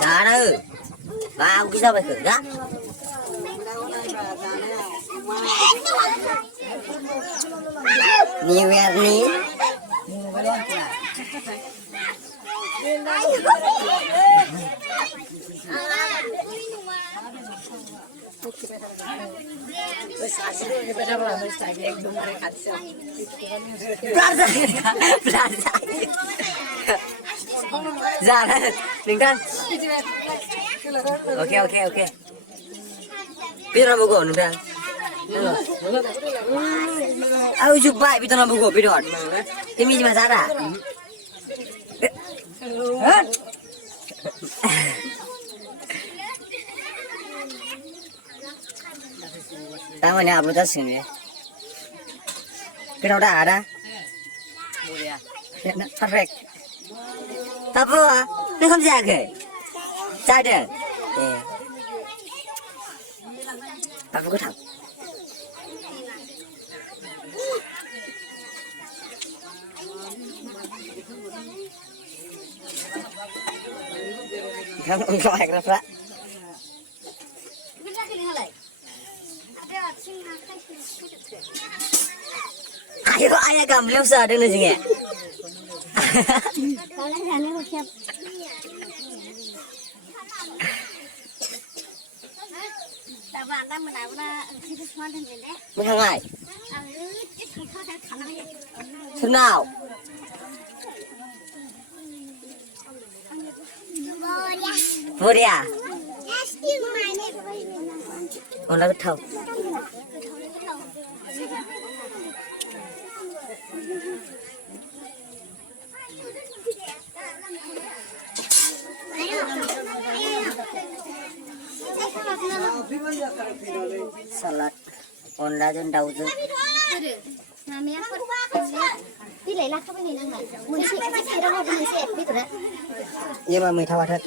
Sao đâu? Vào cái sao phải khử đó? Nhiều việc ní. Ra đây, đừng thân. Ok. Pidon bugo nu kan. Aku jumpa pidon bugo pidon. Timi cuma cara. Tahu ni apa tu sini? Pidon dah ada. Perfect. Tapi apa? Ni kamu jaga. Jaga. Tapi aku tahu. Kamu enggak kenapa? Ayo kamu lihat saya dengan sini. Kalau sana aku siap. Mình ngày thế nào vô đi à còn là cái thầu salad onda dân đầu chứ đi lấy lạc cho bên này năng này muốn chị đâu mà mình sẽ biết rồi đấy nhưng mà mình thao thật